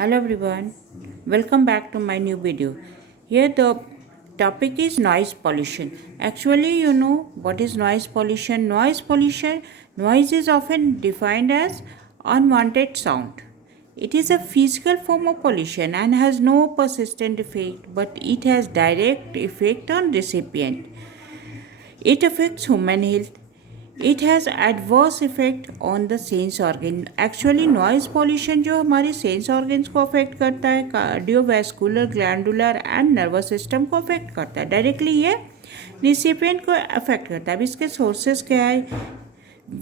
Hello everyone, welcome back to my new video. Here the topic is noise pollution. Actually, you know what is noise pollution? Noise is often defined as unwanted sound. It is a physical form of pollution and has no persistent effect, but it has direct effect on recipient. It affects human health. It has adverse effect on the sense organ. Actually noise pollution जो हमारे sense organs को affect करता है, cardiovascular, glandular and nervous system को affect करता है. Directly ये recipient को अफेक्ट करता है. अब इसके सोर्सेज क्या है?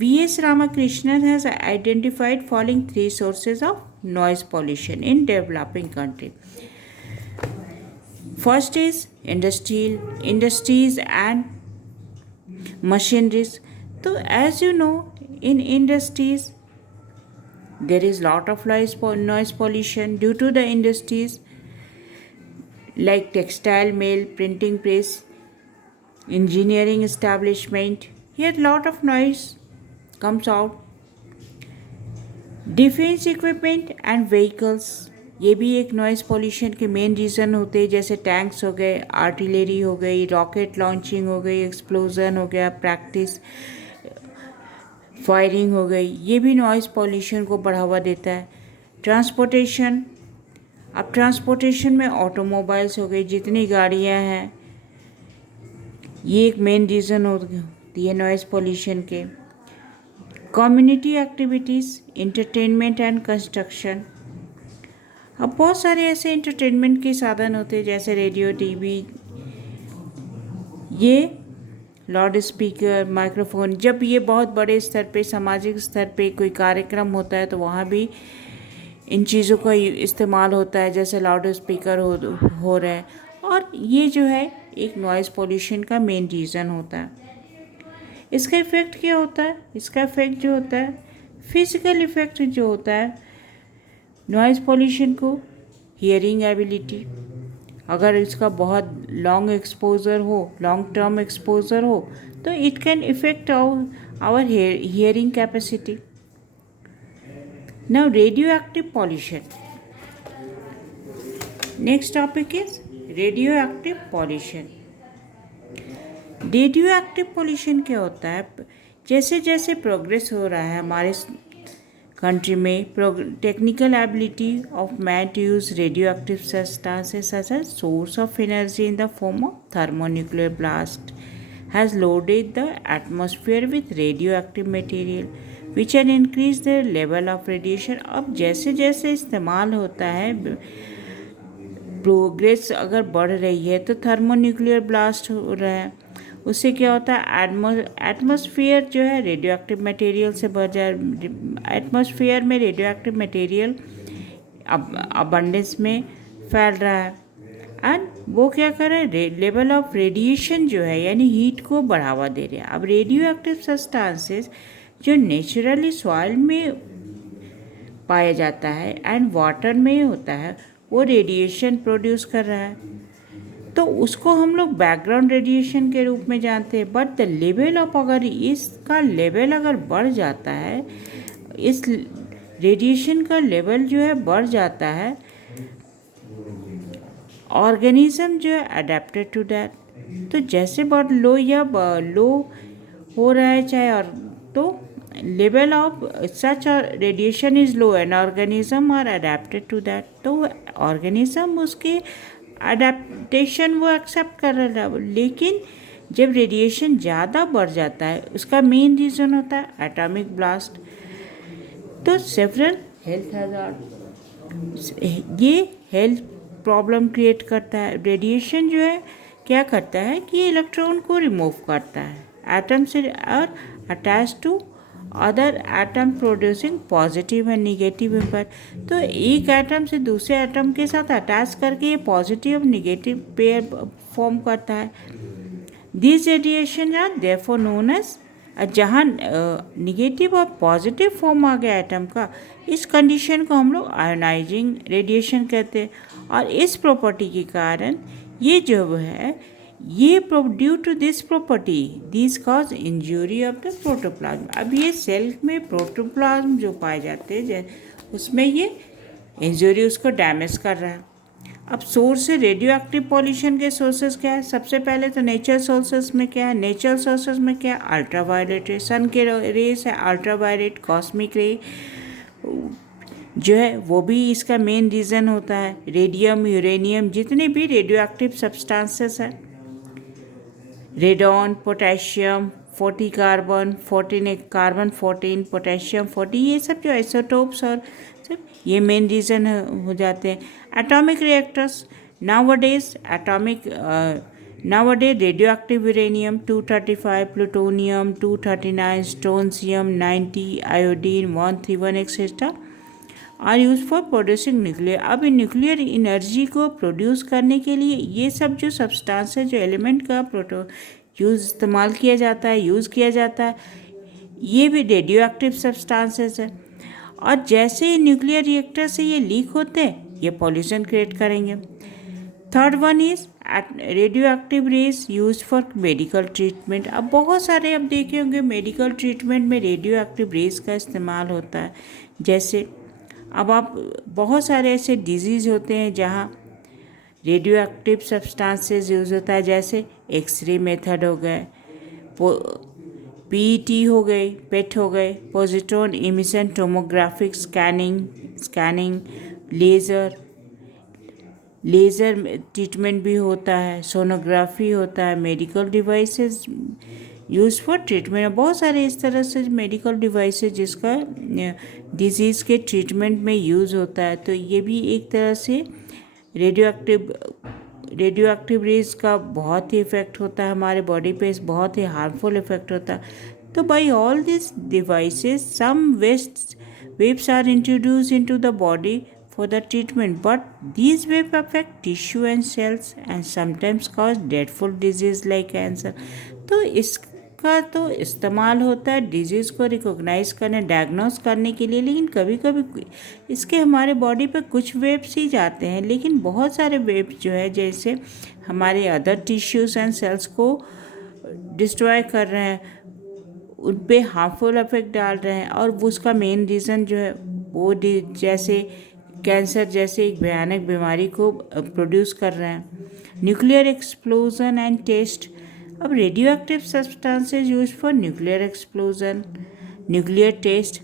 V.S. Ramakrishnan has identified following three sources of noise pollution in developing country. First is industries and machineries. So as you know, in industries there is lot of noise pollution due to the industries like textile mill, printing press, engineering establishment. Here lot of noise comes out. Defence equipment and vehicles, ये भी एक noise pollution के main reason होते हैं. जैसे tanks हो गए, artillery हो गई, रॉकेट लॉन्चिंग हो गई, एक्सप्लोजन हो गया, प्रैक्टिस फायरिंग हो गई, ये भी नॉइज़ पॉल्यूशन को बढ़ावा देता है. ट्रांसपोर्टेशन, अब ट्रांसपोर्टेशन में ऑटोमोबाइल्स हो गई, जितनी गाड़ियाँ हैं, ये एक मेन रीज़न होती है नॉइज़ पॉल्यूशन के. Community activities, entertainment and construction. अब बहुत सारे ऐसे इंटरटेनमेंट के साधन होते हैं जैसे रेडियो, टीवी, ये लाउड स्पीकर, माइक्रोफोन. जब ये बहुत बड़े स्तर पे, सामाजिक स्तर पे कोई कार्यक्रम होता है तो वहाँ भी इन चीज़ों का इस्तेमाल होता है, जैसे लाउड स्पीकर हो रहा है. और ये जो है एक नॉइज़ पोल्यूशन का मेन रीज़न होता है. इसका इफ़ेक्ट क्या होता है? इसका इफ़ेक्ट जो होता है, फिज़िकल इफ़ेक्ट जो होता है नॉइज़ पोल्यूशन को, हियरिंग एबिलिटी. अगर इसका बहुत लॉन्ग एक्सपोजर हो, लॉन्ग टर्म एक्सपोजर हो, तो it can affect our hearing capacity. Now radioactive pollution. Next topic is radioactive pollution. Radioactive pollution क्या होता है? जैसे जैसे प्रोग्रेस हो रहा है हमारे कंट्री में, technical ability of man to use radioactive substances as a source of energy in the form of thermonuclear blast has loaded the atmosphere with radioactive material which can increase the level of radiation. अब जैसे जैसे इस्तेमाल होता है, progress अगर बढ़ रही है तो थर्मोन्यूक्लियर ब्लास्ट हो रहा है. उससे क्या होता है, एटमॉस्फेयर जो है रेडियो एक्टिव मटेरियल से भर जाए. एटमॉस्फेयर में रेडियो एक्टिव मटेरियल अबंडेंस में फैल रहा है एंड वो क्या कर रहा है, लेवल ऑफ रेडिएशन जो है यानी हीट को बढ़ावा दे रहे हैं. अब रेडियो एक्टिव सब्सटेंसेस जो नेचुरली सॉइल में पाया जाता है एंड वाटर में होता है, वो रेडिएशन प्रोड्यूस कर रहा है, तो उसको हम लोग बैकग्राउंड रेडिएशन के रूप में जानते हैं. बट द लेवल ऑफ, अगर इसका लेवल अगर बढ़ जाता है, इस रेडिएशन का लेवल जो है बढ़ जाता है, ऑर्गेनिज्म जो है अडेप्टेड टू दैट. तो जैसे बहुत लो या लो हो रहा है चाहे, और तो level of such radiation is low and organism are adapted to that. तो ऑर्गेनिज्म उसके अडेप्टेशन वो एक्सेप्ट कर रहा है. लेकिन जब रेडिएशन ज़्यादा बढ़ जाता है, उसका मेन रीज़न होता है एटॉमिक ब्लास्ट. तो सेवरल हेल्थ हैजार्ड, ये हेल्थ प्रॉब्लम क्रिएट करता है. रेडिएशन जो है क्या करता है कि इलेक्ट्रॉन को रिमूव करता है एटम से और attach to other atom producing positive and negative impact. तो एक एटम से दूसरे एटम के साथ अटैच करके ये पॉजिटिव और निगेटिव पेयर फॉर्म करता है. This radiation are therefore known as, जहाँ निगेटिव और पॉजिटिव फॉर्म आ गया एटम का, इस कंडीशन को हम लोग आयोनाइजिंग रेडिएशन कहते हैं. और इस प्रॉपर्टी के कारण ये जो है, ये due to this property this cause injury of the protoplasm. अब ये सेल में प्रोटोप्लाज्म जो पाए जाते हैं उसमें ये इंजरी उसको डैमेज कर रहा है। अब सोर्स है रेडियो एक्टिव पॉल्यूशन के सोर्सेज क्या है? सबसे पहले तो नेचुरल सोर्सेज में क्या है? नेचुरल सोर्सेज में क्या है? अल्ट्रावायलेट रे, सन के रेस है, अल्ट्रावायलेट, कॉस्मिक रे जो है वो भी इसका मेन रीज़न होता है। रेडियम, यूरेनियम, जितने भी रेडियो एक्टिव सब्सटेंसेस हैं, radon, potassium 40 carbon 14 carbon 14 potassium 40, ये सब जो आइसोटोप्स और सब ये मेन रीज़न हो जाते हैं। Atomic reactors nowadays radioactive uranium 235, plutonium 239, strontium 90, iodine 131 etc. Are use for producing nuclear. अब इन न्यूक्लियर एनर्जी को प्रोड्यूस करने के लिए ये सब जो सब्सटेंस है, जो एलिमेंट का इस्तेमाल किया जाता है, यूज़ किया जाता है, ये भी रेडियो एक्टिव सब्सटेंसेस है। और जैसे ही न्यूक्लियर रिएक्टर से ये लीक होते हैं, ये पॉल्यूशन क्रिएट करेंगे। Third one is radioactive rays use for medical treatment. अब बहुत सारे आप देखे होंगे मेडिकल ट्रीटमेंट में रेडियो एक्टिव रेज का इस्तेमाल होता है। जैसे अब आप बहुत सारे ऐसे डिजीज़ होते हैं जहाँ रेडियो एक्टिव सब्सटेंसेस यूज़ होता है, जैसे एक्सरे मेथड हो गए, पीईटी हो गई, पेट हो गए, positron emission tomographic scanning, laser treatment भी होता है, सोनोग्राफी होता है, medical devices use for treatment. बहुत सारे इस तरह से मेडिकल डिवाइसेस जिसका डिजीज़ के ट्रीटमेंट में यूज़ होता है। तो ये भी एक तरह से रेडियो एक्टिव रेज का बहुत ही इफ़ेक्ट होता है हमारे बॉडी पे, बहुत ही हार्मफुल इफ़ेक्ट होता है। तो by all this devices some waves are introduced into the body for the treatment, but these waves affect tissue and cells and sometimes cause dreadful disease like cancer. तो इसका तो इस्तेमाल होता है डिजीज़ को रिकॉग्नाइज करने, डायग्नोस करने के लिए, लेकिन कभी कभी इसके हमारे बॉडी पे कुछ वेव्स ही जाते हैं, लेकिन बहुत सारे वेव्स जो है जैसे हमारे अदर टिश्यूज़ एंड सेल्स को डिस्ट्रॉय कर रहे हैं, उन पर हार्मफुल इफेक्ट डाल रहे हैं। और उसका मेन रीज़न जो है वो जैसे कैंसर जैसे एक भयानक बीमारी को प्रोड्यूस कर रहे हैं। Nuclear explosion and test. अब radioactive substances use for nuclear explosion, nuclear test.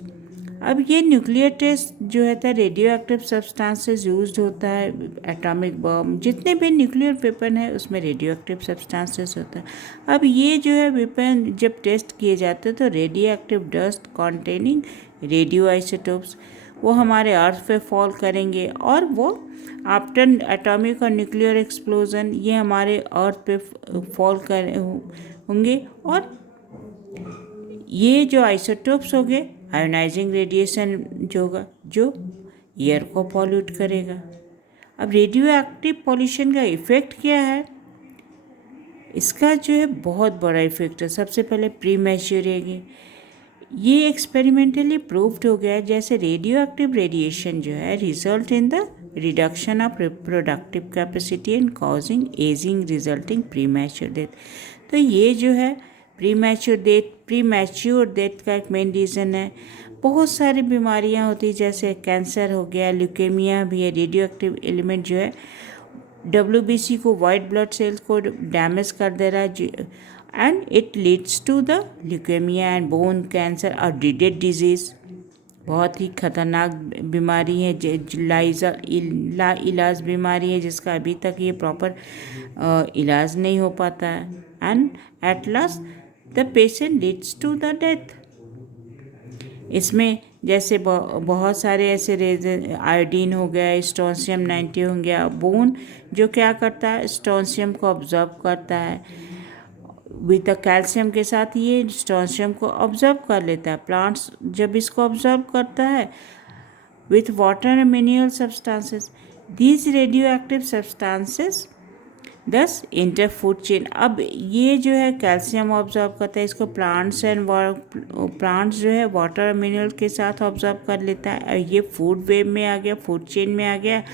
अब ये न्यूक्लियर टेस्ट जो है रेडियो एक्टिव सब्सटेंसेज यूज होता है, एटॉमिक बम, जितने भी न्यूक्लियर वेपन है उसमें रेडियो एक्टिव सब्सटेंसेज होता है। अब ये जो है वेपन जब टेस्ट किए जाते हैं तो radio active dust containing radio isotopes वो हमारे अर्थ पे फॉल करेंगे, और वो आफ्टर एटॉमिक और न्यूक्लियर एक्सप्लोजन ये हमारे अर्थ पे फॉल कर होंगे, और ये जो आइसोटोप्स हो गए आयोनाइजिंग रेडिएशन जो होगा जो एयर को पॉल्यूट करेगा। अब रेडियो एक्टिव पॉल्यूशन का इफ़ेक्ट क्या है? इसका जो है बहुत बड़ा इफ़ेक्ट है। सबसे पहले प्री मैच्योर एज, ये एक्सपेरिमेंटली प्रूव्ड हो गया है, जैसे रेडियो एक्टिव रेडिएशन जो है result in the reduction of reproductive capacity and causing ageing resulting pre mature death. तो ये जो है प्री मैच्योर डेथ का एक मेन रीज़न है। बहुत सारी बीमारियां होती हैं, जैसे कैंसर हो गया, ल्यूकेमिया भी है। रेडियो एक्टिव एलिमेंट जो है WBC को, वाइट ब्लड सेल्स को डैमेज कर दे रहा है, and it leads to the leukemia and bone cancer और ड्रीडेड डिजीज़। बहुत ही खतरनाक बीमारी है, लाइलाज बीमारी है, जिसका अभी तक ये प्रॉपर इलाज नहीं हो पाता है, and at last the patient leads to the death. इसमें जैसे बहुत सारे ऐसे आयोडीन हो गया, स्ट्रोंशियम 90 हो गया। बोन जो क्या करता है, स्ट्रोंशियम को ऑब्जर्व करता है, विद द कैल्शियम के साथ ये स्ट्रोंशियम को ऑब्जर्व कर लेता है। प्लांट्स जब इसको ऑब्जर्व करता है with water and mineral substances, these radio active substances दस इंटर फूड चेन। अब ये जो है कैल्शियम ऑब्जर्व करता है, इसको प्लांट्स जो है वाटर मिनरल के साथ ऑब्जर्व कर लेता है, ये फूड वेब में आ गया, फूड चेन में आ गया,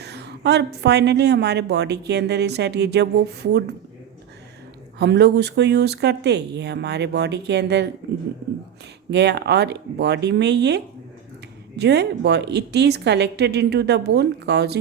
और फाइनली हमारे बॉडी के अंदर इनसाइड ये जब वो फूड हम लोग उसको यूज़ करते, ये हमारे बॉडी के अंदर गया, और बॉडी में ये जो है it is collected into the bone causing